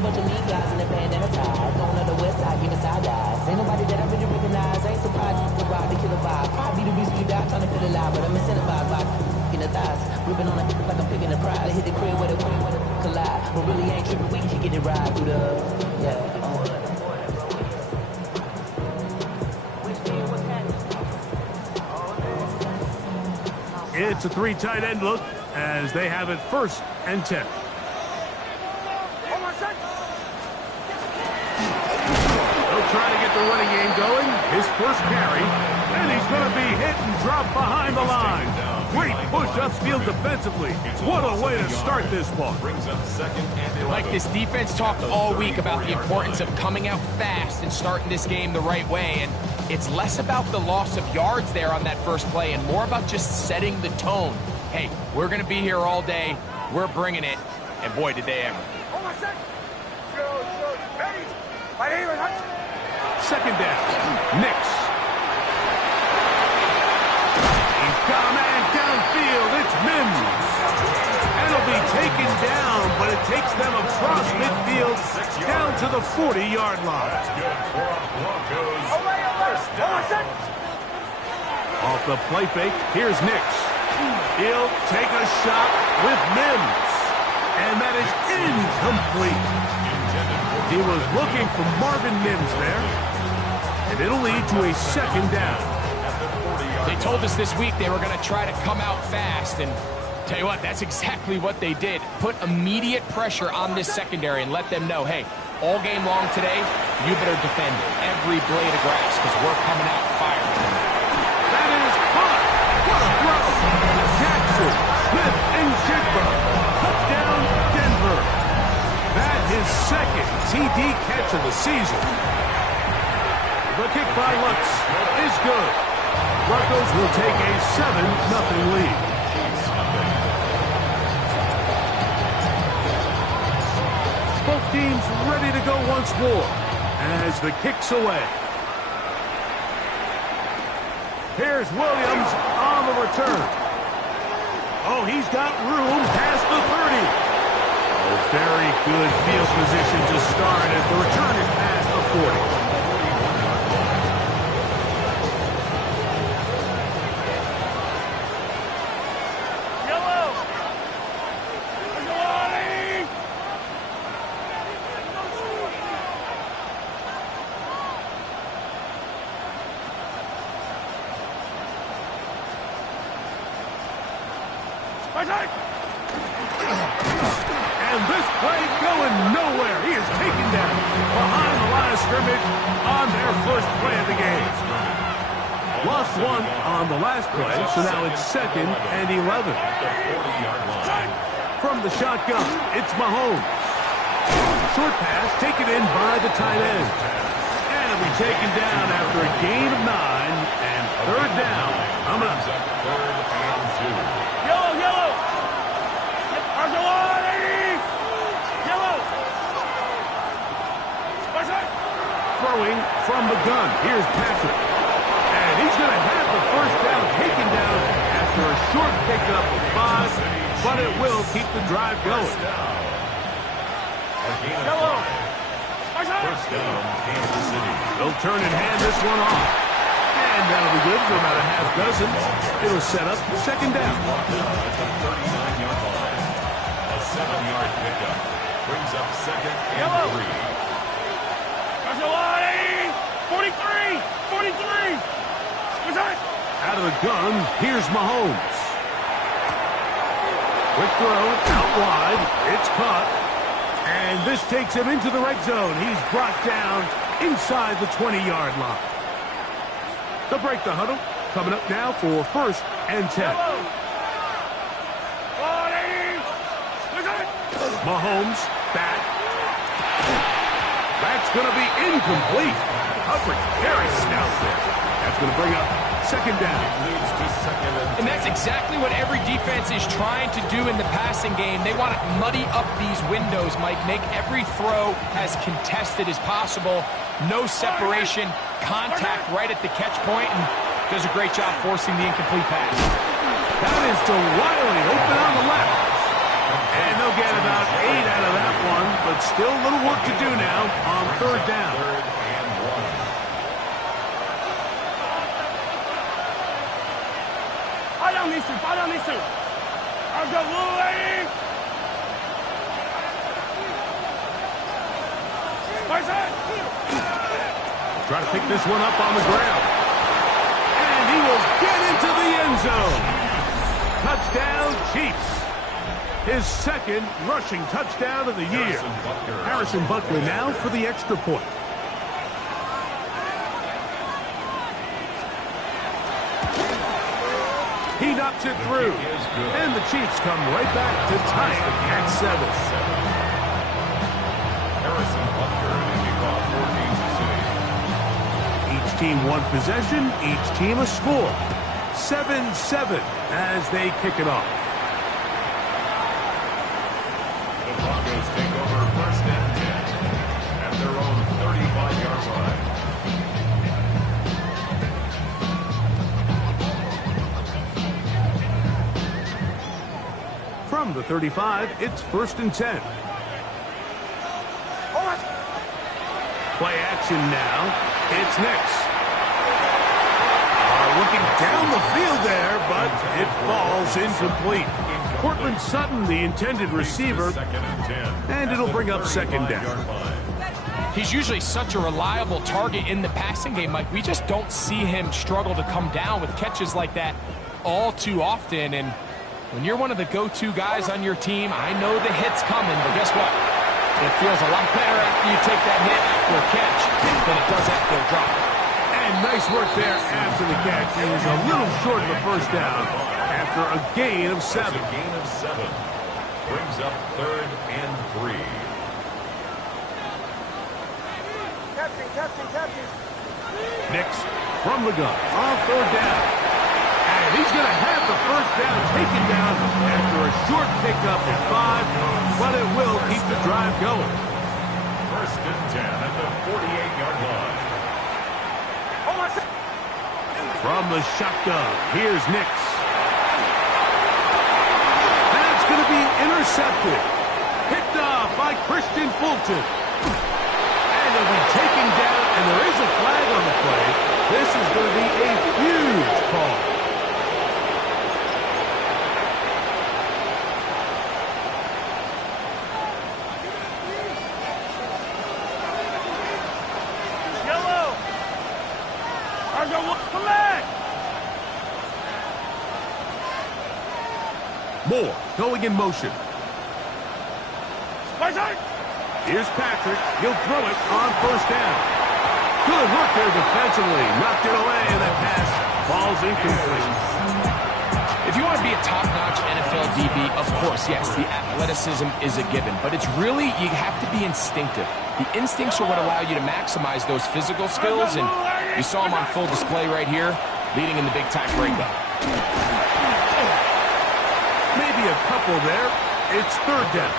a bunch of mean guys in the bandana tie. Going on the west side, giving side eyes. Ain't nobody that I really recognize. Ain't surprised to ride the killer vibe. Probably the reason you die trying to feel alive, but I'm incentivized by in the thighs. Ripping on it like I'm picking a pride. Hit the crib with a collide. But really ain't tripping, we can get it right through the, yeah. It's a 3 tight end look as they have it 1st and 10. They'll try to get the running game going. His first carry, and he's going to be hit and dropped behind the line. Great push upfield defensively. What a way to start this one. Mike, this defense talked all week about the importance of coming out fast and starting this game the right way, and it's less about the loss of yards there on that first play and more about just setting the tone. Hey, we're going to be here all day. We're bringing it. And boy, did they ever. Second down. Nix. He's got a man downfield. It's Mims. And he'll be taken down, but it takes them across midfield down to the 40-yard line. Off the play fake, here's Nix. He'll take a shot with Mims. And that is incomplete. He was looking for Marvin Mims there. And it'll lead to a 2nd down. They told us this week they were going to try to come out fast, and tell you what, that's exactly what they did. Put immediate pressure on this secondary and let them know, hey, all game long today, you better defend every blade of grass because we're coming out firing. That is hot. What a throw. Jackson, Smith, and Jigba. Touchdown, Denver. That his 2nd TD catch of the season. The kick by Lutz is good. Broncos will take a 7-0 lead. Both teams ready to go once more as the kick's away. Here's Williams on the return. Oh, he's got room past the 30. Oh, very good field position to start as the return is past the 40. And this play going nowhere. He is taken down behind the line of scrimmage on their first play of the game. Lost 1 on the last play, so now it's 2nd and 11. From the shotgun, it's Mahomes. Short pass taken in by the tight end. And it'll be taken down after a gain of 9 and 3rd down. Coming up. 3rd and 2. Throwing from the gun. Here's Patrick. And he's going to have the 1st down taken down after a short pickup of 5, but it will keep the drive going. First down, Kansas City. They'll turn and hand this one off. And that'll be good for about a half dozen. It'll set up 2nd down. At the 39-yard line. A 7-yard pickup brings up 2nd and 3. 43! 43! Out of the gun, here's Mahomes. Quick throw, out wide. It's caught. And this takes him into the red zone. He's brought down inside the 20-yard line. They'll break the huddle. Coming up now for 1st and 10. Mahomes back. That's going to be incomplete. Coverage very stout there. That's going to bring up 2nd down. And that's exactly what every defense is trying to do in the passing game. They want to muddy up these windows, Mike. Make every throw as contested as possible. No separation, contact right at the catch point, and does a great job forcing the incomplete pass. That is to Wiley, open on the left. And they'll get about 8 out of that one, but but still a little work to do now on third down. Fall down these two. I'll go, Willie. Try to pick this one up on the ground. And he will get into the end zone. Touchdown, Chiefs. His second rushing touchdown of the year. Harrison Butker now for the extra point. He knocks it through. And the Chiefs come right back to tie it at 7. Harrison Butker is kickoff for Kansas City. Each team one possession, each team a score. 7-7 as they kick it off. The Broncos take over first and 10 at their own 35-yard line. From the 35, it's first and 10. Play action now. It's Nix. Looking down the field there, but it falls incomplete. Cortland Sutton, the intended receiver, and it'll bring up second down. He's usually such a reliable target in the passing game, Mike. We just don't see him struggle to come down with catches like that all too often. And when you're one of the go-to guys on your team, I know the hit's coming, but guess what? It feels a lot better after you take that hit after a catch than it does after a drop. And nice work there after the catch. He was a little short of the first down after a gain of 7. A gain of 7 brings up third and 3. Captain. Nix from the gun on third down. And he's going to have the first down taken down after a short pickup at 5, but it will keep the drive going. First and 10 at the 48-yard line. From the shotgun, here's Nix. That's going to be intercepted. Picked off by Christian Fulton. And they'll be taken down, and there is a flag on the play. This is going to be a huge call. Moore going in motion. Here's Patrick. He'll throw it on first down. Good work there defensively. Knocked it away, and that pass falls incomplete. If you want to be a top-notch NFL DB, of course, yes, the athleticism is a given. But it's really, you have to be instinctive. The instincts are what allow you to maximize those physical skills, and you saw them on full display right here, leading in the big-time breakup. Maybe a couple there. It's third down.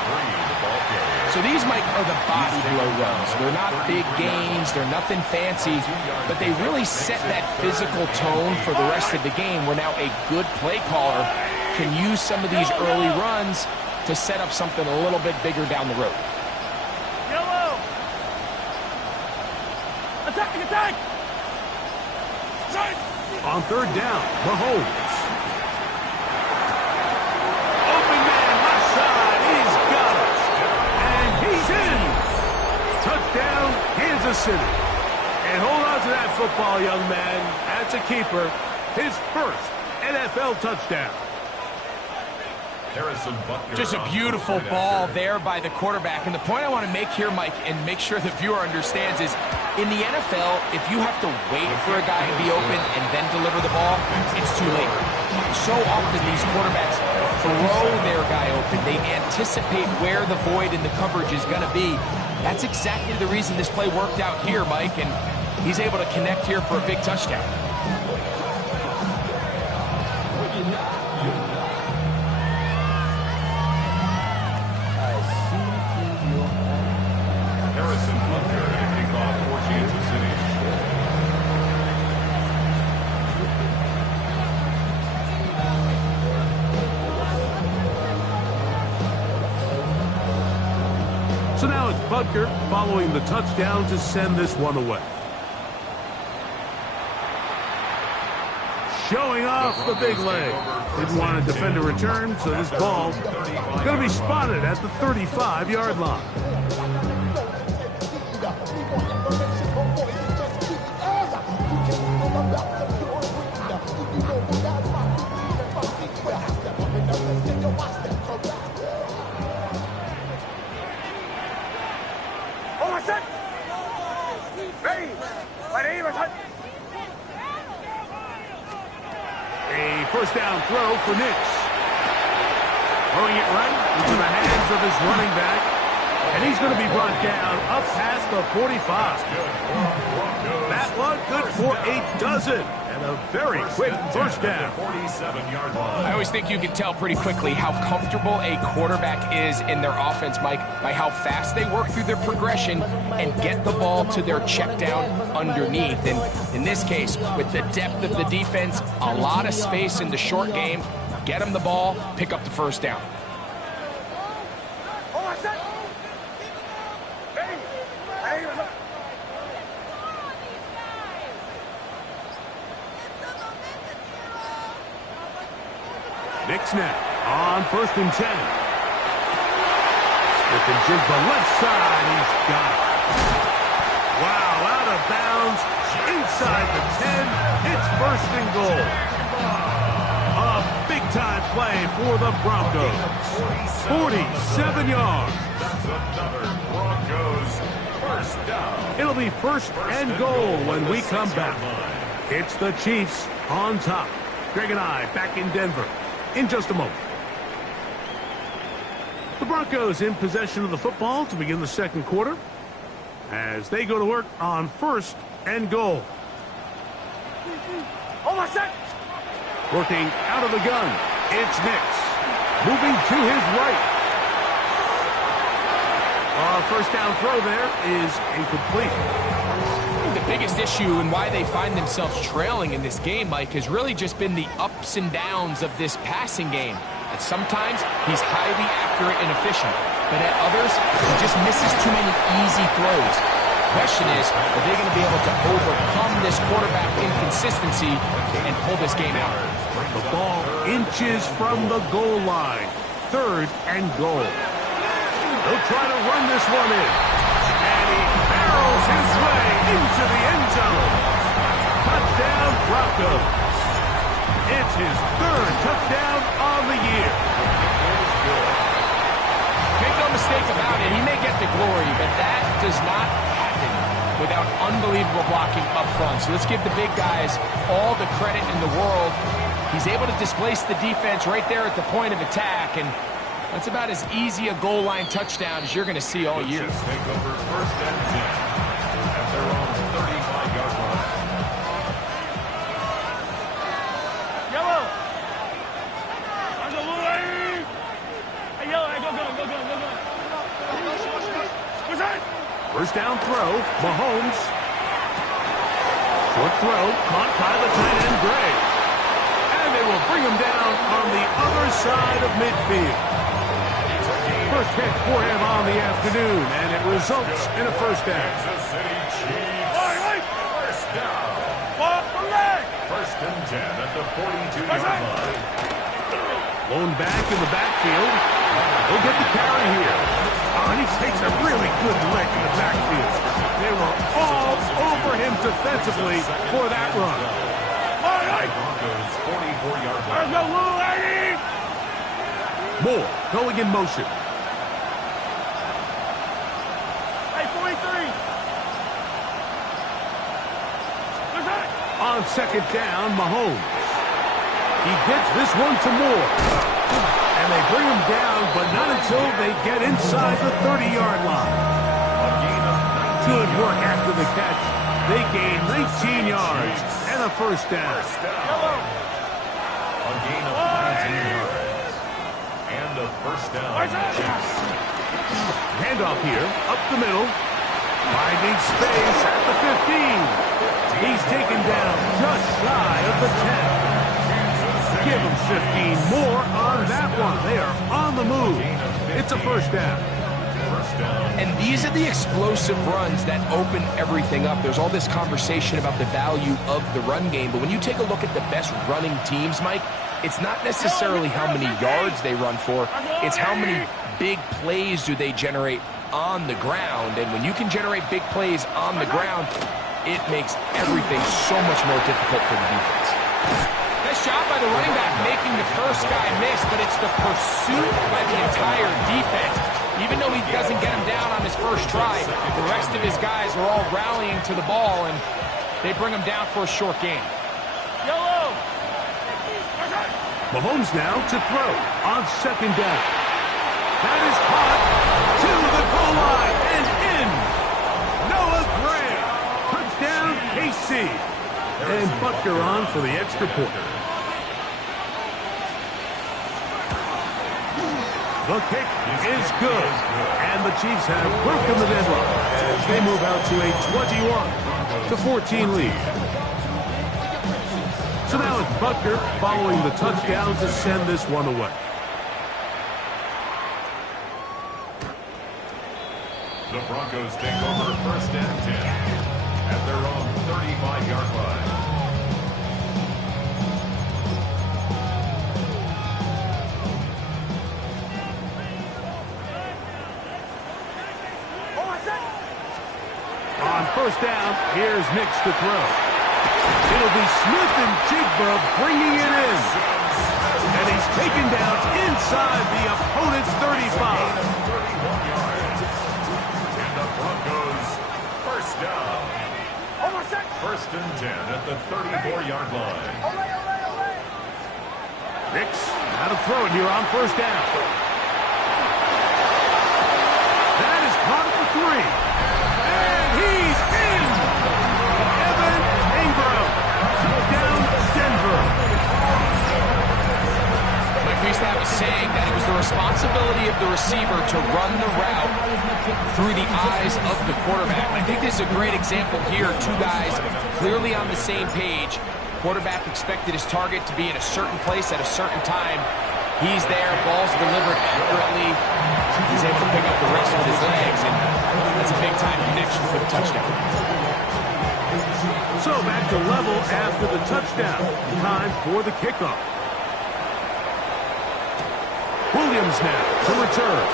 So these, Mike, are the body blow runs. They're not big gains. They're nothing fancy. But they really set that physical tone for the rest of the game where now a good play caller can use some of these early runs to set up something a little bit bigger down the road. Yellow! Attack! On third down, Mahomes. Touchdown, Kansas City. And hold on to that football, young man. That's a keeper. His first NFL touchdown. Harrison Butker. Just a beautiful ball there by the quarterback. And the point I want to make here, Mike, and make sure the viewer understands is, in the NFL, if you have to wait for a guy to be open and then deliver the ball, it's too late. So often these quarterbacks throw their guy open. They anticipate where the void in the coverage is going to be. That's exactly the reason this play worked out here, Mike, and he's able to connect here for a big touchdown. Harrison Butker to kick off for Kansas City. So now it's Butker following the touchdown to send this one away. Showing off the big leg. Didn't want to defend a return, so this ball going to be spotted at the 35-yard line. A first down throw for Nix. Throwing it right into the hands of his running back. And he's going to be brought down up past the 45. That one good for a dozen. And a very quick first down. I always think you can tell pretty quickly how comfortable a quarterback is in their offense, Mike, by how fast they work through their progression and get the ball to their check down underneath. And in this case, with the depth of the defense, a lot of space in the short game, get them the ball, pick up the first down. Nix now on 1st and 10. Smith and Jigba left side. He's got it. Wow, out of bounds. Inside the 10. It's 1st and goal. A big-time play for the Broncos. 47 yards. That's another Broncos first down. It'll be 1st and goal when we come back. It's the Chiefs on top. Greg and I back in Denver in just a moment. The Broncos in possession of the football to begin the second quarter as they go to work on 1st and goal. Working out of the gun, it's Nix. Moving to his right. First down throw there is incomplete. The biggest issue and why they find themselves trailing in this game, Mike, has really just been the ups and downs of this passing game. At sometimes, he's highly accurate and efficient, but at others, he just misses too many easy throws. The question is, are they going to be able to overcome this quarterback inconsistency and pull this game out? The ball inches from the goal line. 3rd and goal. They'll try to run this one in. And he barrels his way into the end zone. Touchdown, Broncos. It's his 3rd touchdown of the year. Make no mistake about it, he may get the glory, but that does not happen without unbelievable blocking up front. So let's give the big guys all the credit in the world. He's able to displace the defense right there at the point of attack, and that's about as easy a goal line touchdown as you're going to see all year. Chiefs take over 1st and 10 at their own 35-yard line. Yellow! On the blue lane! Hey, yellow, hey, go. What's that? First down throw, Mahomes. Short throw, caught by the tight end, Gray. And they will bring him down on the other side of midfield. First catch for him on the afternoon, and it results in a first down. Kansas City Chiefs. First down. 1st and 10 at the 42-yard line. Lone back in the backfield. He'll get the carry here. And he takes a really good lick in the backfield. They were all over him defensively for that run. Broncos 44-yard line. Moore going in motion. Hey, 43! What's that? On 2nd down, Mahomes. He gets this one to Moore. And they bring him down, but not until they get inside the 30-yard line. Good work after the catch. They gain 19 yards and a first down. A gain of 19 yards. And a first down. Handoff here, up the middle. Finding space at the 15. He's taken down just shy of the 10. Give him 15 more on that one. They are on the move. It's a first down. first down. And these are the explosive runs that open everything up. There's all this conversation about the value of the run game, but when you take a look at the best running teams, Mike, it's not necessarily how many yards they run for, it's how many big plays do they generate on the ground. And when you can generate big plays on the ground, it makes everything so much more difficult for the defense. Nice job by the running back making the first guy miss, but it's the pursuit by the entire defense. Even though he doesn't get him down on his first try, the rest of his guys are all rallying to the ball, and they bring him down for a short gain. Yellow. Mahomes now to throw on second down. That is caught to the goal line and in. Noah Gray. Touchdown, KC. And Butker on for the extra point. The kick is good. And the Chiefs have broken the deadlock as they move out to a 21-14 lead. So now it's Butker following the touchdown to send this one away. The Broncos take over first and 10 at their own 35-yard line. On first down, here's Nix to throw. It'll be Smith and Jigba bringing it in. And he's taken down inside the opponent's 35. Broncos first down. First and 10 at the 34-yard line. Nix out to throw it here on first down. That is caught at the 3. And he's in! Evan Ingram. Touchdown, Denver. Mike, we used to have a saying that it was the responsibility of the receiver to run the route through the eyes of the quarterback. I think this is a great example here. Two guys clearly on the same page. Quarterback expected his target to be in a certain place at a certain time. He's there, ball's delivered accurately. He's able to pick up the rest with his legs, and that's a big-time connection for the touchdown. So back to level after the touchdown. Time for the kickoff. Williams now to return.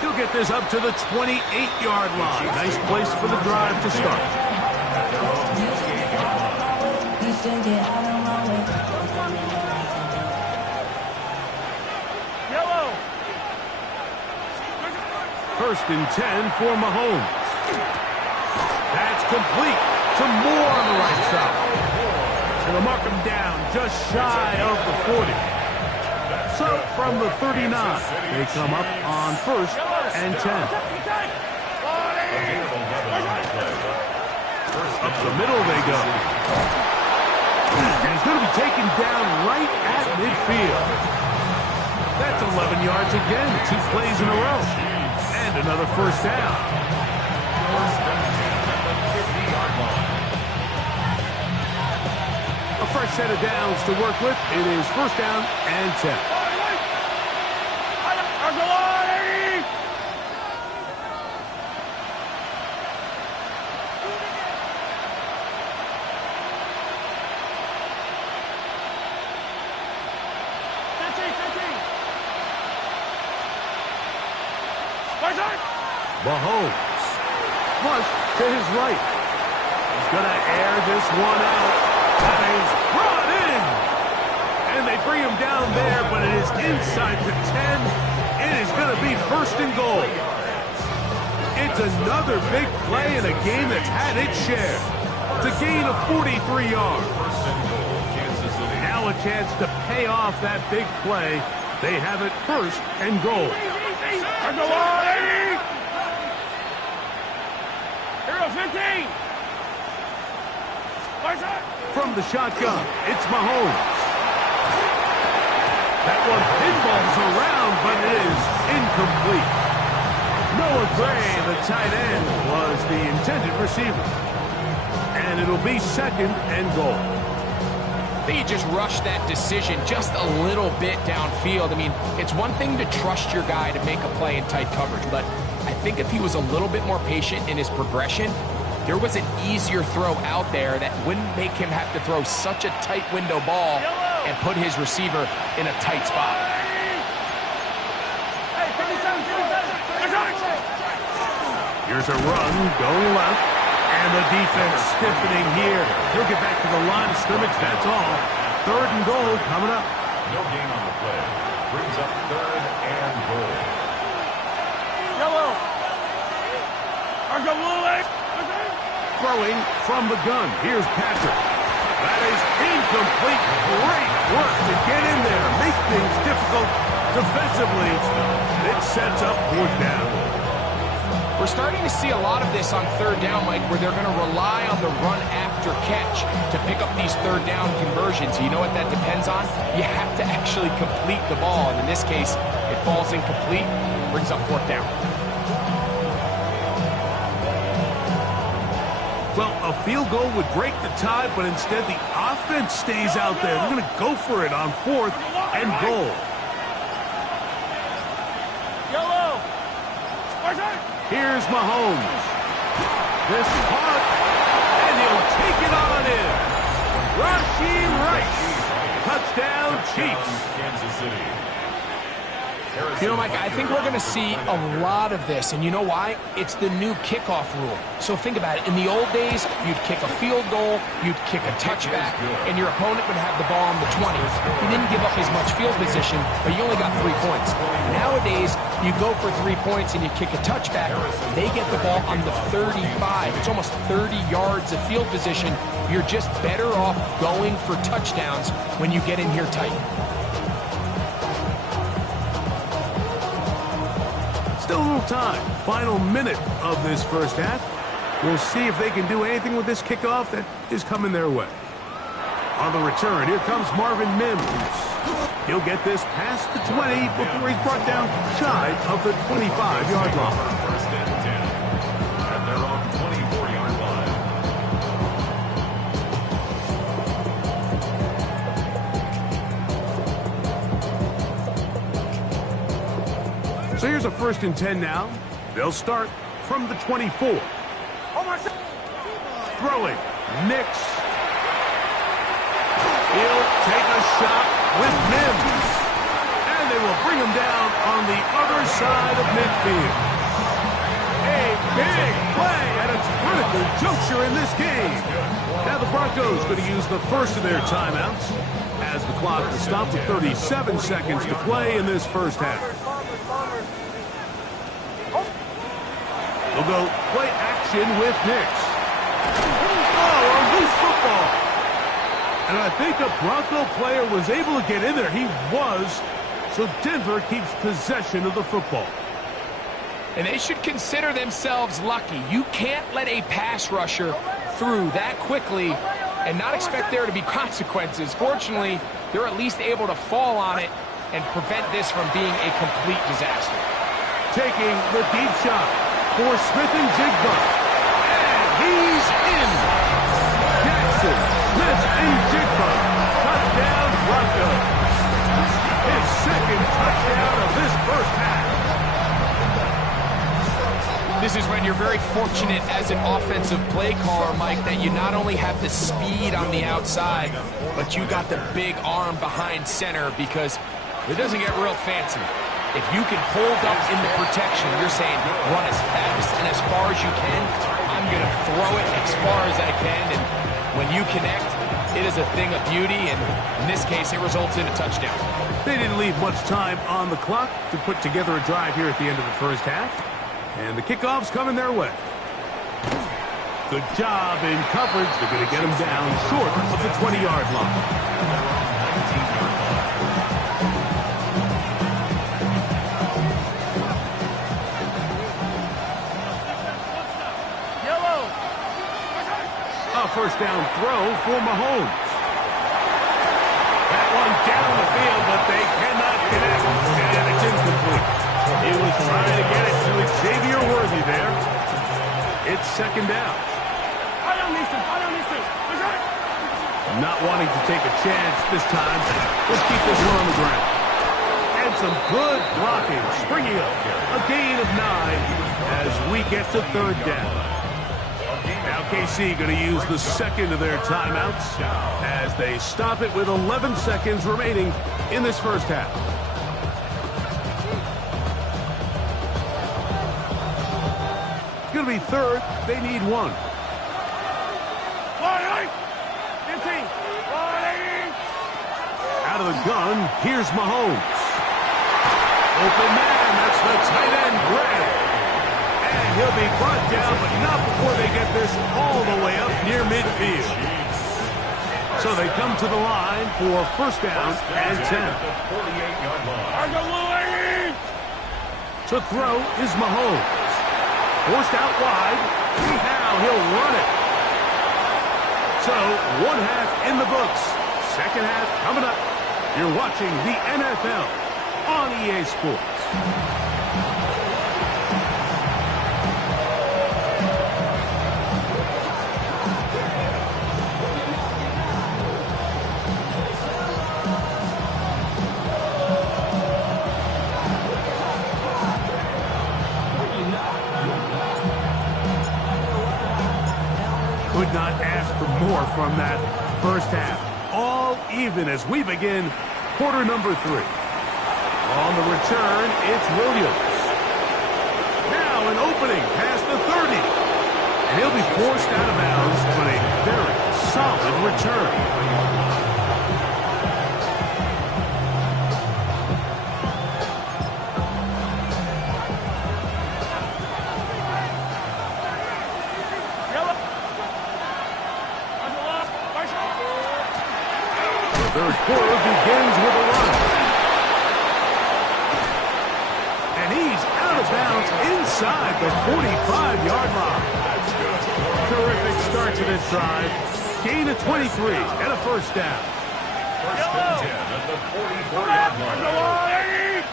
He'll get this up to the 28-yard line. Nice place for the drive to start. Yellow. First and 10 for Mahomes. That's complete to Moore on the right side. And they'll mark him down just shy of the 40. So from the 39, they come up on first and 10. Up the middle they go. And he's going to be taken down right at midfield. That's 11 yards again, 2 plays in a row. And another first down. A fresh set of downs to work with. It is first down and 10. Mahomes, flush to his right. He's going to air this one out. That is brought in. And they bring him down there, but it is inside the 10. It is going to be first and goal. It's another big play in a game that's had its share. It's a gain of 43 yards. Now a chance to pay off that big play. They have it first and goal. From the shotgun, it's Mahomes. That one pinballs around, but it is incomplete. Noah Gray, the tight end, was the intended receiver. And it'll be second and goal. think he just rushed that decision just a little bit downfield. I mean, it's one thing to trust your guy to make a play in tight coverage, but I think if he was a little bit more patient in his progression, there was an easier throw out there that wouldn't make him have to throw such a tight window ball and put his receiver in a tight spot. Here's a run, going left, and the defense stiffening here. He'll get back to the line of scrimmage, that's all. 3rd and goal coming up. No gain on the play. Brings up 3rd and goal. Yellow. Throwing from the gun. Here's Patrick. That is incomplete. Great work to get in there. Make things difficult defensively. It sets up 4th down. We're starting to see a lot of this on 3rd down, Mike, where they're going to rely on the run after catch to pick up these 3rd down conversions. You know what that depends on? You have to actually complete the ball. And in this case, it falls incomplete, brings up 4th down. Well, a field goal would break the tie, but instead the offense stays out there. They're going to go for it on 4th and goal. Yellow. Here's Mahomes. This is hard, and he'll take it on in. Rashee Rice. Touchdown, Chiefs. Kansas City. You know, Mike, I think we're going to see a lot of this, and you know why? It's the new kickoff rule. So think about it. In the old days, you'd kick a field goal, you'd kick a touchback, and your opponent would have the ball on the 20. You didn't give up as much field position, but you only got 3 points. Nowadays, you go for 3 points and you kick a touchback, they get the ball on the 35. It's almost 30 yards of field position. You're just better off going for touchdowns when you get in here tight. Still a little time. Final minute of this first half. We'll see if they can do anything with this kickoff that is coming their way. On the return, here comes Marvin Mims. He'll get this past the 20 before he's brought down shy of the 25-yard line. 1st and 10 at their own 24-yard line. So here's a 1st and 10 now. They'll start from the 24. Throwing. Nix. He'll take a shot with Mims. And they will bring him down on the other side of midfield. A big play at a critical juncture in this game. Now the Broncos going to use the first of their timeouts as the clock will stop with 37 seconds to play in this first half. They'll go play action with Nix. Oh, a loose football. And I think a Bronco player was able to get in there. He was. So Denver keeps possession of the football. And they should consider themselves lucky. You can't let a pass rusher through that quickly and not expect there to be consequences. Fortunately, they're at least able to fall on it and prevent this from being a complete disaster. Taking the deep shot for Smith and Jigba. And he's in. Jackson, Smith and Jigba. Touchdown, Broncos. His 2nd touchdown of this first half. This is when you're very fortunate as an offensive play caller, Mike, that you not only have the speed on the outside, but you got the big arm behind center, because it doesn't get real fancy. If you can hold up in the protection, you're saying run as fast and as far as you can. I'm going to throw it as far as I can, and when you connect, it is a thing of beauty, and in this case, it results in a touchdown. They didn't leave much time on the clock to put together a drive here at the end of the first half. And the kickoff's coming their way. Good job in coverage. They're going to get him down short of the 20-yard line. Yellow. A first down throw for Mahomes. That one down the field, but they cannot connect. And it's incomplete. He was trying to get it to Xavier Worthy there. It's 2nd down. Not wanting to take a chance this time. Let's keep this one on the ground. And some good blocking, springing up. A gain of 9 as we get to third down. Now KC going to use the second of their timeouts as they stop it with 11 seconds remaining in this first half. It's going to be third. They need 1. Out of the gun, here's Mahomes. Open man, that's the tight end, Gray. And he'll be brought down, but not before they get this all the way up near midfield. So they come to the line for first down and 10. To throw is Mahomes. Forced out wide. Now he'll run it. So one half in the books. Second half coming up. You're watching the NFL on EA Sports. Could not ask for more from that first half. All even as we begin quarter number 3. On the return, it's Williams. Now an opening past the 30. And he'll be forced out of bounds, but a very solid return. Third quarter begins with a run. And he's out of bounds inside the 45-yard line. Terrific start to this drive. Gain of 23 and a first down. First and 10 at the 44-yard line.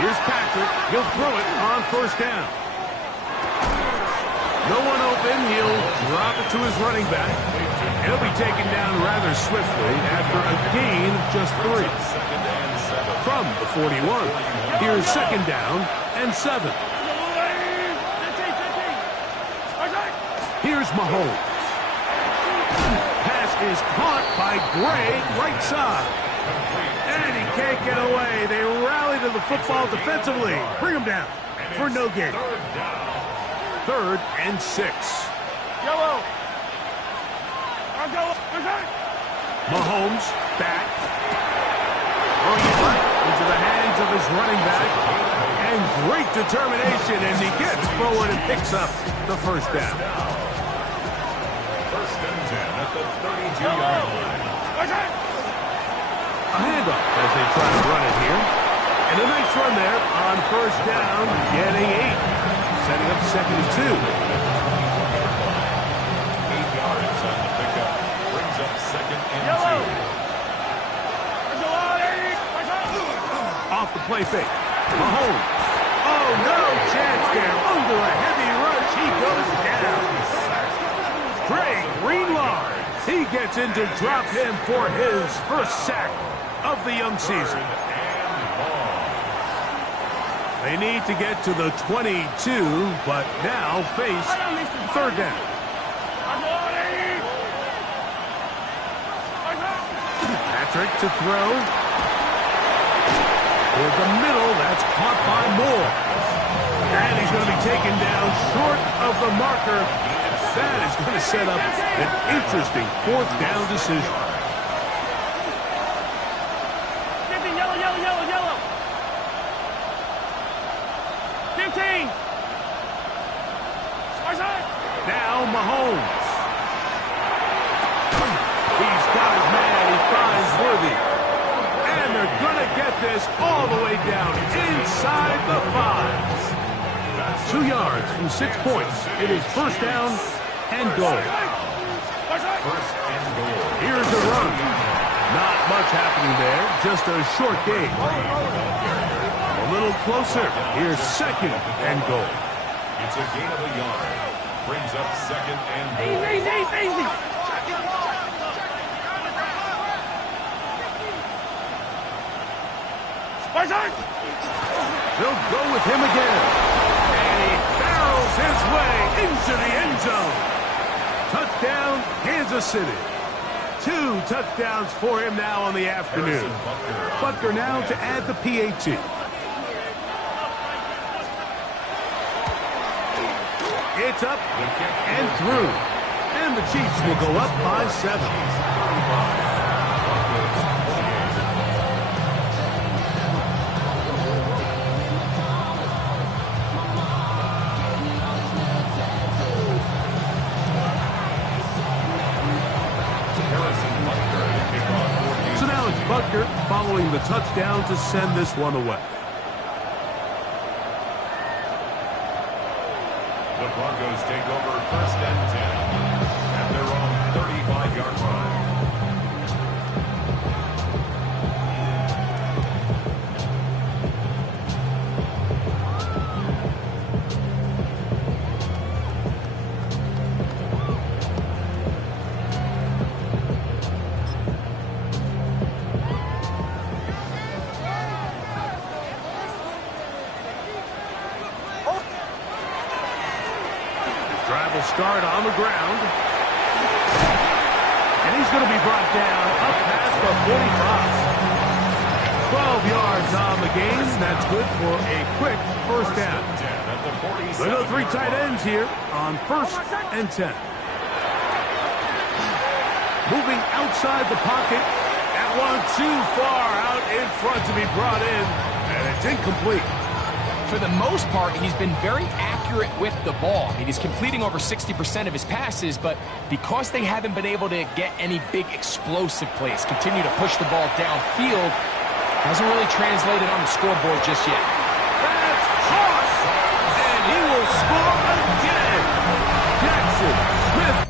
Here's Patrick. He'll throw it on first down. No one open. He'll drop it to his running back. He'll be taken down rather swiftly after a gain of just 3. From the 41. Here's second down and 7. Here's Mahomes. Pass is caught by Gray, right side. And he can't get away. They rally to the football defensively. Bring him down for no gain. Third and 6. Mahomes back. Throwing it right into the hands of his running back. And great determination as he gets forward and picks up the first down. First and 10 at the 32-yard line. A handoff as they try to run it here. And a nice run there on first down, getting 8. Setting up second and 2. 8 yards on the pickup. Brings up second and 2. Off the play fake. Mahomes. Oh, no chance there. Under a heavy rush, he goes down. Greg Greenlaw. He gets in to drop him for his first sack of the young season. They need to get to the 22, but now face third down. Patrick to throw. Toward the middle, that's caught by Moore. And he's going to be taken down short of the marker. That is going to set up an interesting fourth down decision. Yellow. 15. Now Mahomes. He's got his man. He finds Worthy. And they're going to get this all the way down inside the 5. 2 yards from 6 points. It is first down and goal. First and goal. Here's a run. Not much happening there. Just a short gain. A little closer. Here's second and goal. It's a gain of a yard. Brings up second and goal. Easy. They'll go with him again. And he barrels his way into the end zone. Touchdown, Kansas City. 2 touchdowns for him now on the afternoon. Butker now to add the PAT. It's up and through. And the Chiefs will go up by 7. So now it's Butker following the touchdown to send this one away. The Broncos take over first and 10 at their own 35-yard line. Drive will start on the ground. And he's going to be brought down up past the 45. 12 yards on the game. That's good for a quick first down. There are 3 tight ends here on first and 10. Moving outside the pocket. That one too far out in front to be brought in. And it's incomplete. For the most part, he's been very accurate with the ball. I mean, he's completing over 60% of his passes, but because they haven't been able to get any big explosive plays, continue to push the ball downfield, hasn't really translated on the scoreboard just yet. That's toss! And he will score again! Jackson Smith.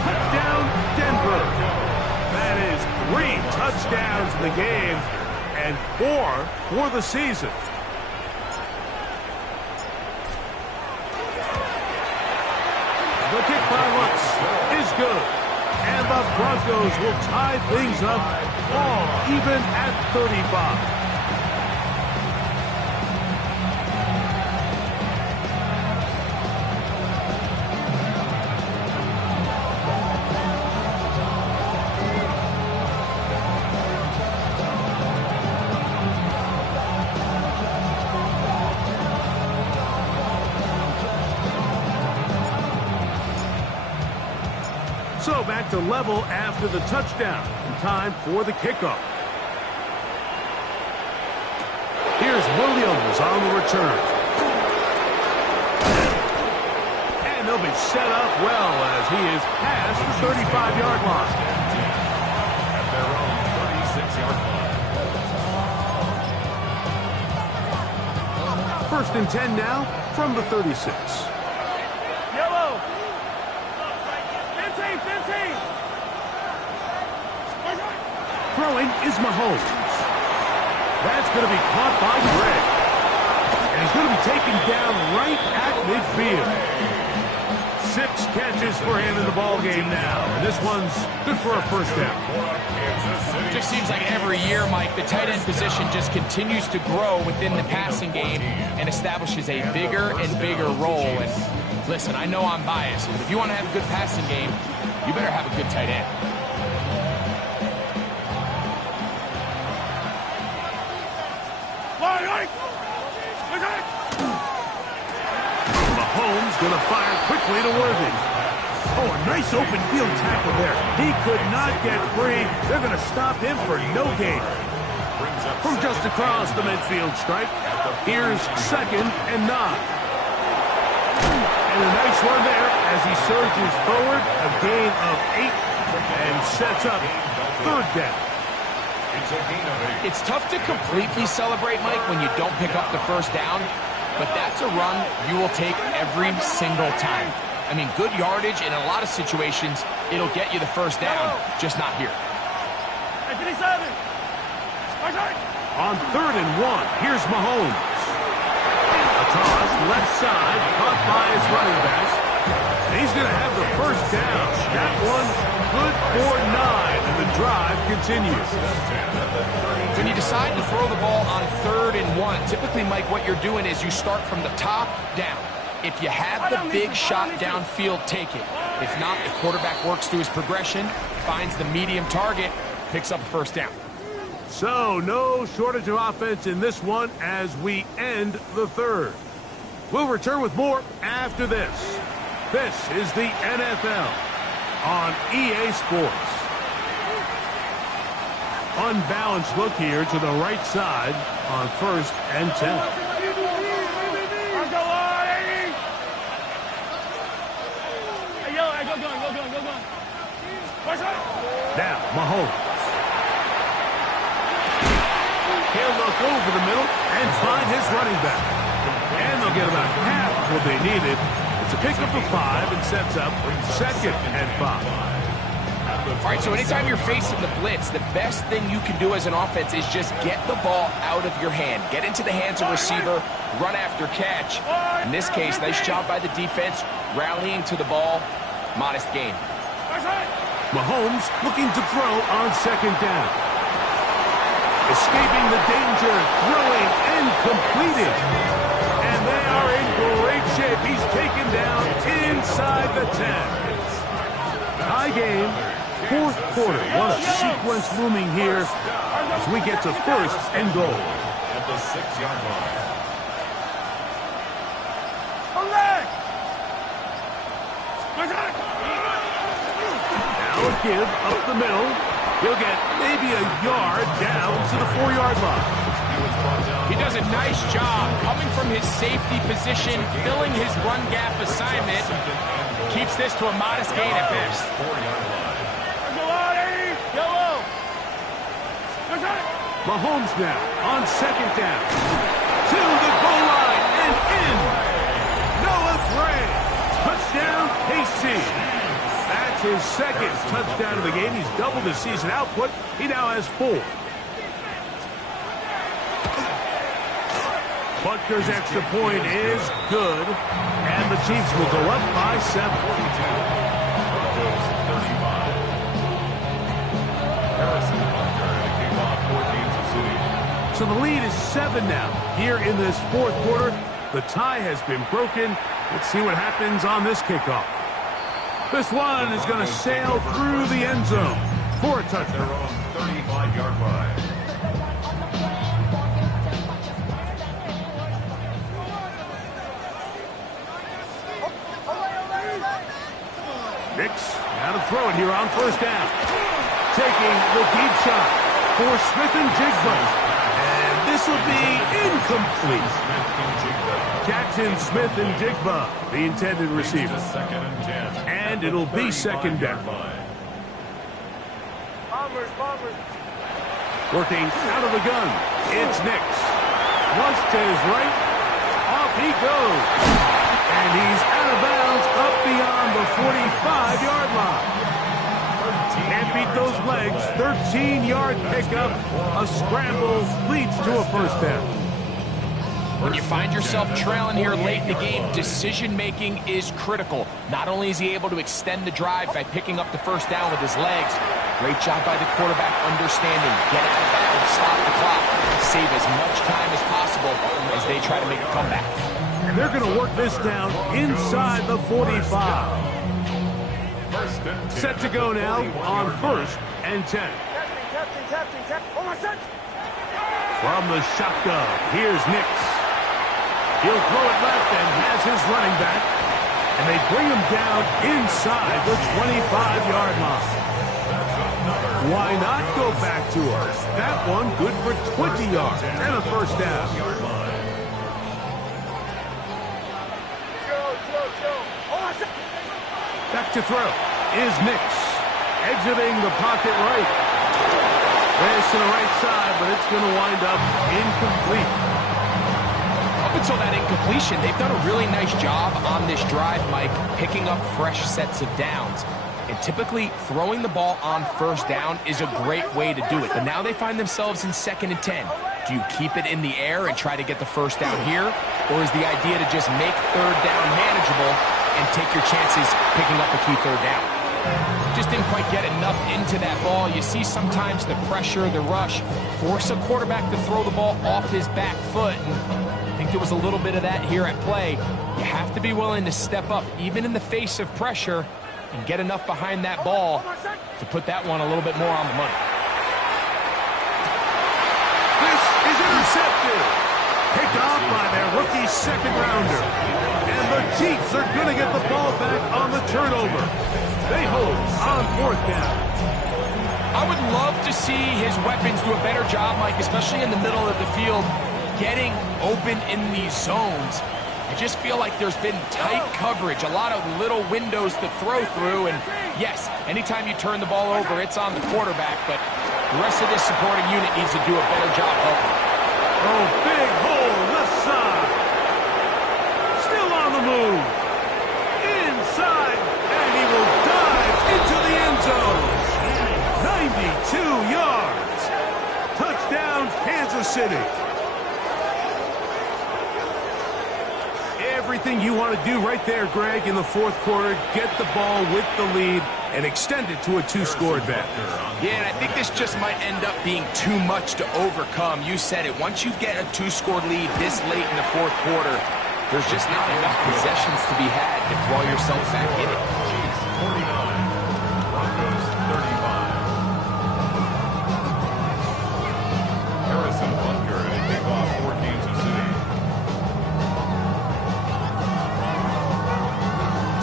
Touchdown, Denver. That is 3 touchdowns in the game and 4 for the season. The kick by Lutz is good. And the Broncos will tie things up all even at 35. So back to level after the touchdown. And time for the kickoff. Here's Williams on the return. And they'll be set up well as he is past the 35-yard line. At their own 36-yard line. First and 10 now from the 36. Yellow. 15. Throwing is Mahomes. That's going to be caught by Gregg. And he's going to be taken down right at midfield. 6 catches for him in the ballgame now. And this one's good for a first down. Just seems like every year, Mike, the tight end position just continues to grow within the passing game and establishes a bigger and bigger role. And listen, I know I'm biased, but if you want to have a good passing game, you better have a good tight end. Mahomes going to fire quickly to Worthy. Oh, a nice open field tackle there. He could not get free. They're going to stop him for no gain. From just across the midfield stripe, here's second and 9. And a nice one there as he surges forward, a gain of 8, and sets up third down. It's a gain of 8. It's tough to completely celebrate, Mike, when you don't pick up the first down, but that's a run you will take every single time. I mean, good yardage in a lot of situations, it'll get you the first down, just not here. On 3rd and 1, here's Mahomes. A toss, left side, caught by his running back. And he's going to have the first down. That one good for 9, and the drive continues. When you decide to throw the ball on 3rd and 1, typically, Mike, what you're doing is you start from the top down. If you have the big shot downfield, take it. If not, the quarterback works through his progression, finds the medium target, picks up a first down. So, no shortage of offense in this one as we end the 3rd. We'll return with more after this. This is the NFL on EA Sports. Unbalanced look here to the right side on 1st and 10. Now, Mahomes. He'll look over the middle and find his running back. And they'll get about half of what they needed. It's a pickup of 5 and sets up 2nd and 5. All right, so anytime you're facing the blitz, the best thing you can do as an offense is just get the ball out of your hand. Get into the hands of receiver, run after catch. In this case, nice job by the defense, rallying to the ball. Modest gain. Mahomes looking to throw on 2nd down. Escaping the danger, throwing and completed. And they are in great shape. He's taken down inside the 10. Tie game, 4th quarter. What a sequence looming here as we get to 1st and goal. At the 6-yard line. Now a give up the middle. He'll get maybe a yard down to the 4-yard line. He does a nice job coming from his safety position, filling his run gap assignment. Keeps this to a modest gain at best. 4-yard line. Mahomes now on 2nd down. To the goal line and in. Noah Gray. Touchdown, KC. That's his 2nd touchdown of the game. He's doubled his season output. He now has 4. Butker's extra point is good. And the Chiefs will go up by 7. 42. Broncos 35. Harrison Butker to kick off for Kansas City. So the lead is 7 now. Here in this 4th quarter, the tie has been broken. Let's see what happens on this kickoff. This one is going to sail through the end zone for a touchdown. Their own 35-yard line. Nix, now to throw it here on 1st down. Taking the deep shot for Smith and Jigba. And this will be incomplete. Jackson Smith and Jigba, the intended receiver. 2nd and 10. And it'll be 2nd down. Working out of the gun. It's Nix. Flush to his right. Off he goes. And he's out of bounds up beyond the 45-yard line. Can't beat those legs. 13-yard pickup. A scramble leads to a 1st down. When you find yourself trailing here late in the game, decision-making is critical. Not only is he able to extend the drive by picking up the 1st down with his legs, great job by the quarterback understanding. Get out of bounds, stop the clock, save as much time as possible as they try to make a comeback. And they're going to work this down inside the 45. 1st and 10. Set to go now on 1st and 10. From the shotgun, here's Nix. He'll throw it left and has his running back. And they bring him down inside the 25-yard line. Why not go back to us? That one good for 20 yards and a 1st down. Back to throw is Nix. Exiting the pocket right. Pass to the right side, but it's going to wind up incomplete. Up until that incompletion, they've done a really nice job on this drive, Mike, picking up fresh sets of downs. And typically, throwing the ball on first down is a great way to do it. But now they find themselves in 2nd and 10. Do you keep it in the air and try to get the first down here? Or is the idea to just make third down manageable and take your chances picking up a key third down? Just didn't quite get enough into that ball. You see sometimes the pressure, the rush, force a quarterback to throw the ball off his back foot. And I think there was a little bit of that here at play. You have to be willing to step up, even in the face of pressure, and get enough behind that ball to put that one a little bit more on the money. This is intercepted. Picked off by their rookie second rounder. And the Chiefs are going to get the ball back on the turnover. They hold on 4th down. I would love to see his weapons do a better job, Mike, especially in the middle of the field, getting open in these zones. I just feel like there's been tight coverage, a lot of little windows to throw through, and yes, anytime you turn the ball over, it's on the quarterback, but the rest of this supporting unit needs to do a better job helping. Oh, big hole left side. Still on the move. Inside, and he will dive into the end zone. 92 yards. Touchdown, Kansas City. Everything you want to do right there, Greg, in the 4th quarter, get the ball with the lead and extend it to a 2-score advantage. Yeah, and I think this just might end up being too much to overcome. You said it. Once you get a 2-score lead this late in the 4th quarter, there's just not enough possessions to be had to throw yourself back in it. 49, Broncos 35. Harrison Butker to kick off for Kansas City.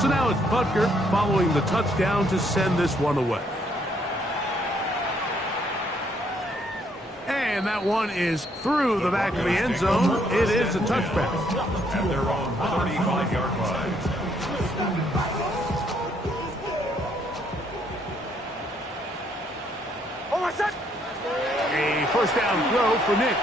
So now it's Butker following the touchdown to send this one away. And that one is through the back of the end zone. It is a touchback. At their own 35-yard line. A first down throw for Nix.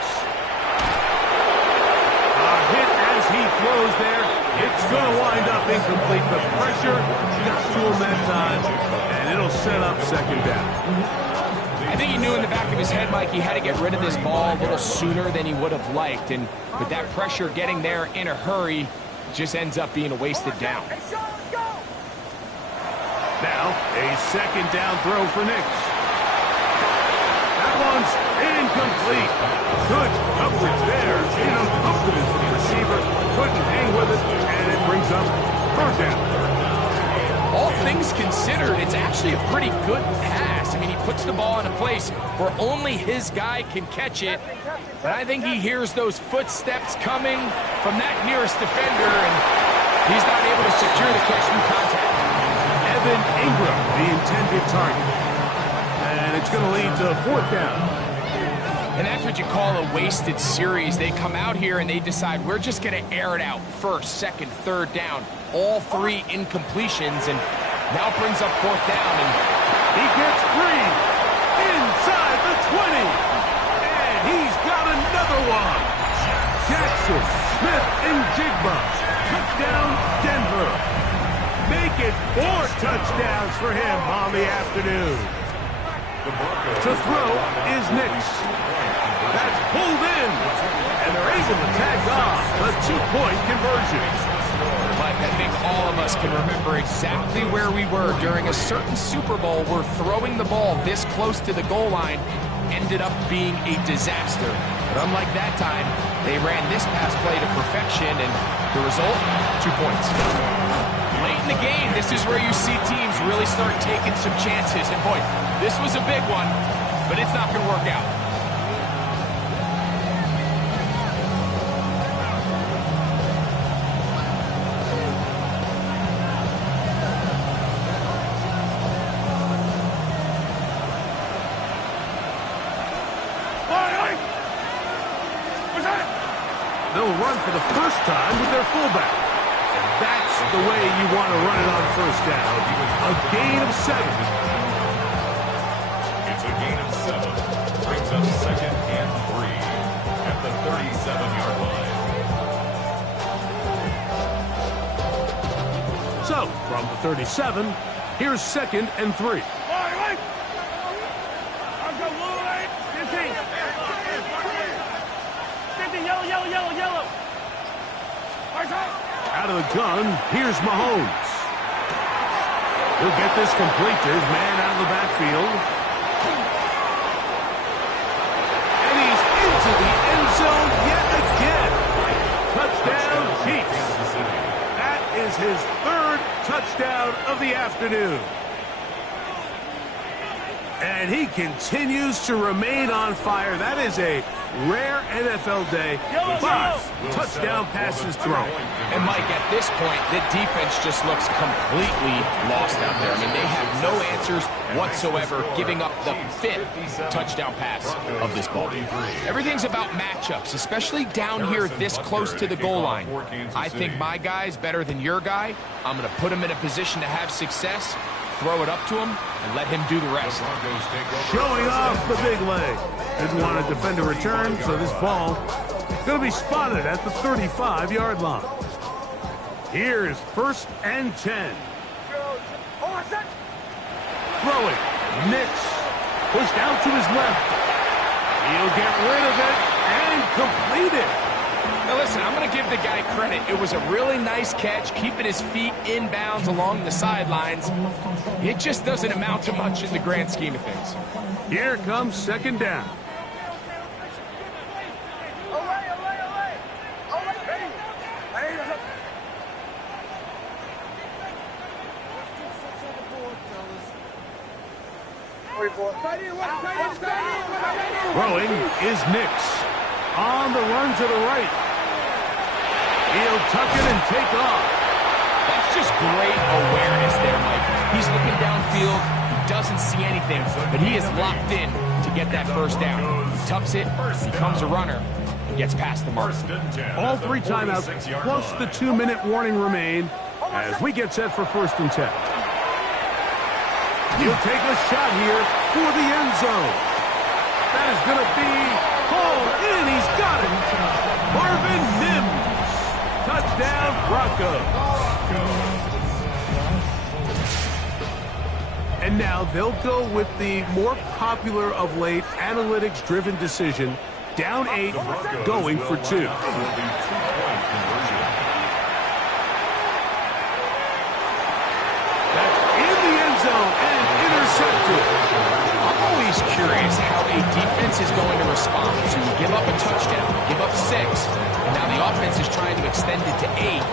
A hit as he throws there. It's going to wind up incomplete. The pressure got to him that time, and it'll set up 2nd down. I think he knew in the back of his head, Mike, he had to get rid of this ball a little sooner than he would have liked. And with that pressure getting there in a hurry, it just ends up being a wasted down. Now, a 2nd down throw for Nix. That one's incomplete. Good coverage there. Uncomfortable for the receiver. Couldn't hang with it, and it brings up 3rd down. All things considered, it's actually a pretty good pass. I mean, he puts the ball in a place where only his guy can catch it. But I think he hears those footsteps coming from that nearest defender, and he's not able to secure the catch through contact. Evan Ingram, the intended target. And it's going to lead to 4th down. And that's what you call a wasted series. They come out here and they decide, we're just going to air it out. 1st, 2nd, 3rd down. All 3 incompletions, and now brings up 4th down. And he gets free inside the 20. And he's got another one. Jackson, Smith, and Jigba. Touchdown, Denver. Make it 4 touchdowns for him on the afternoon. To throw is Nix. That's pulled in. And they're able to tag off a 2-point conversion. Mike, I think all of us can remember exactly where we were during a certain Super Bowl where throwing the ball this close to the goal line ended up being a disaster. But unlike that time, they ran this pass play to perfection, and the result, 2 points. Late in the game, this is where you see teams really start taking some chances. And boy, this was a big one, but it's not going to work out. They'll run for the first time with their fullback. And that's the way you want to run it on 1st down. A gain of 7. It's a gain of 7. second and 3 at the 37-yard line. So, from the 37, here's second and 3. Yellow. Out of the gun, here's Mahomes. He'll get this complete to his man out of the backfield. And he's into the end zone yet again. Touchdown, Chiefs. That is his third touchdown of the afternoon. And he continues to remain on fire. That is a rare NFL day. 5 touchdown passes thrown. And Mike, at this point, the defense just looks completely lost out there. I mean, they have no answers whatsoever, giving up the 5th touchdown pass of this ball game. Everything's about matchups, especially down here this close to the goal line. I think my guy's better than your guy. I'm going to put him in a position to have success, throw it up to him, and let him do the rest. Showing off the big leg. Didn't want to defend a return, so this ball going to be spotted at the 35-yard line. Here is first and 10. Throwing. Nix. Pushed out to his left. He'll get rid of it and complete it. Now listen, I'm going to give the guy credit. It was a really nice catch, keeping his feet inbounds along the sidelines. It just doesn't amount to much in the grand scheme of things. Here comes second down. Throwing is Nix. On the run to the right. He'll tuck it and take off. That's just great awareness there, Mike. He's looking downfield. He doesn't see anything, but he is locked in to get that first down. He tucks it, becomes a runner, and gets past the mark. All 3 timeouts plus the 2-minute warning remain as we get set for first and 10. He'll take a shot here for the end zone. That is going to be hauled in. He's got it. Marvin Mims. Touchdown, Broncos. And now they'll go with the more popular of late analytics-driven decision. Down 8, going for 2. And intercepted. I'm always curious how a defense is going to respond to give up a touchdown, give up 6, and now the offense is trying to extend it to 8.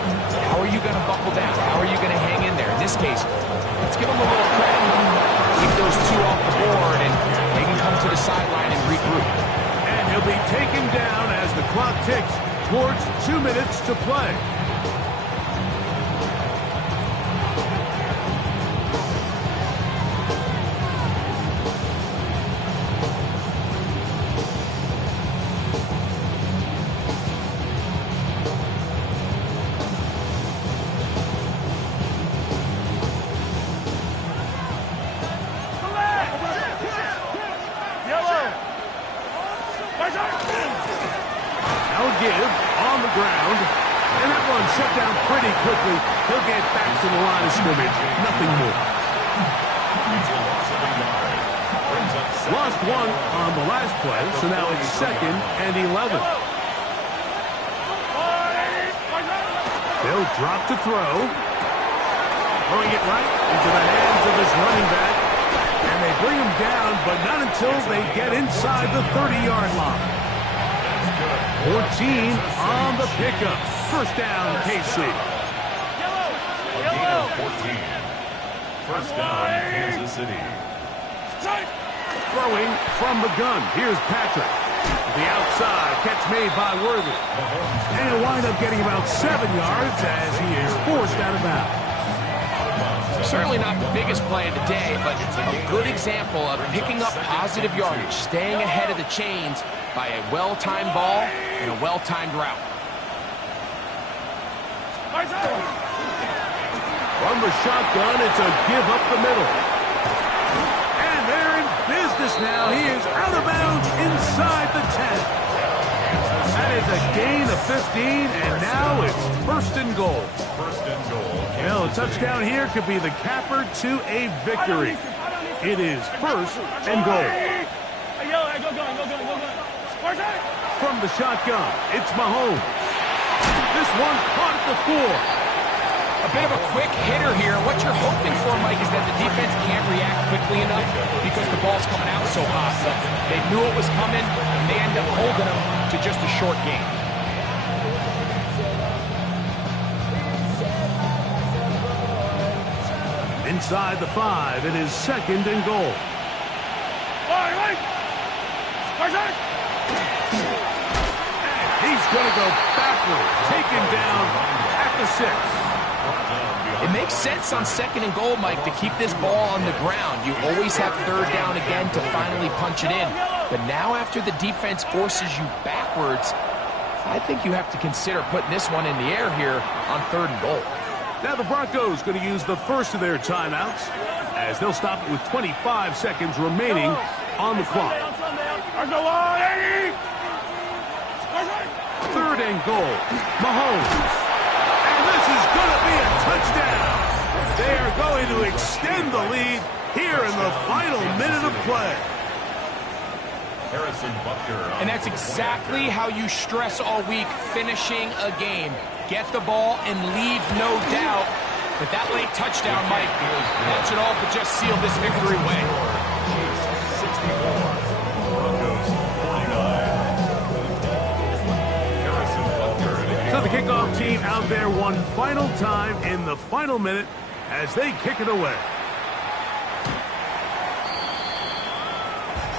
How are you going to buckle down? How are you going to hang in there? In this case, let's give them a little credit. Keep those 2 off the board, and they can come to the sideline and regroup. And he'll be taken down as the clock ticks towards 2 minutes to play. He'll get back to the line of scrimmage. Nothing more. Lost 1 on the last play, so now it's second and 11. They'll drop to throw. Throwing it right into the hands of his running back. And they bring him down, but not until they get inside the 30-yard line. 14 on the pickup. First down, KC. A gain of 14. First down, Kansas City. Throwing from the gun. Here's Patrick. The outside catch made by Worthy. And he'll wind up getting about 7 yards as he is forced out of bounds. Certainly not the biggest play of the day, but a good example of picking up positive yardage, staying ahead of the chains by a well-timed ball and a well-timed route. From the shotgun, it's a give up the middle. And they're in business now. He is out of bounds inside inside the 10. That is a gain of 15, and now it's first and goal. First and goal. Well, a touchdown here could be the capper to a victory. It is first and goal. From the shotgun, it's Mahomes. This one caught at the 4. A bit of a quick hitter here. What you're hoping for, Mike, is that the defense can't react quickly enough because the ball's coming out so hot. But they knew it was coming, and they end up holding them to just a short game. Inside the 5, it is second and goal. And he's going to go backward, taken down at the 6. It makes sense on second and goal, Mike, to keep this ball on the ground. You always have third down again to finally punch it in. But now after the defense forces you backwards, I think you have to consider putting this one in the air here on third and goal. Now the Broncos going to use the first of their timeouts as they'll stop it with 25 seconds remaining on the clock. Third and goal. Mahomes. And this is going to be a touchdown. They are going to extend the lead here in the final minute of play. And that's exactly how you stress all week, finishing a game. Get the ball and leave no doubt. But that late touchdown, Mike, that should all but just seal this victory away. 64. Broncos 49. So the kickoff team out there one final time in the final minute as they kick it away.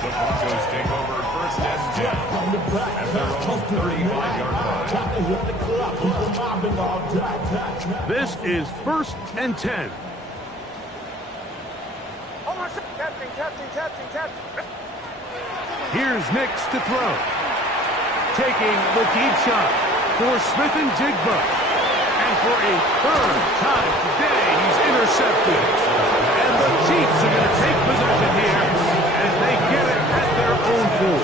The Broncos take over first and 10 at their own 35-yard line. This is first and 10. Here's Nix to throw. Taking the deep shot for Smith and Jigba. And for a third time today, he's intercepted. And the Chiefs are going to take possession here as they get it at their own 4.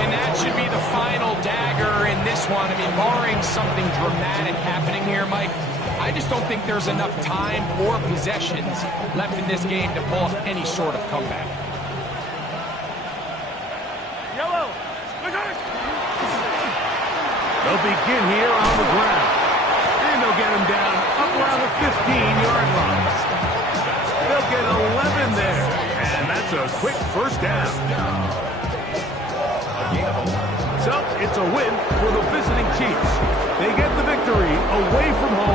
And that should be the final dagger in this one. I mean, barring something dramatic happening here, Mike, I just don't think there's enough time or possessions left in this game to pull off any sort of comeback. They'll begin here on the ground. And they'll get him down up around the 15-yard line. They'll get 11 there. And that's a quick first down. So it's a win for the visiting Chiefs. They get the victory away from home.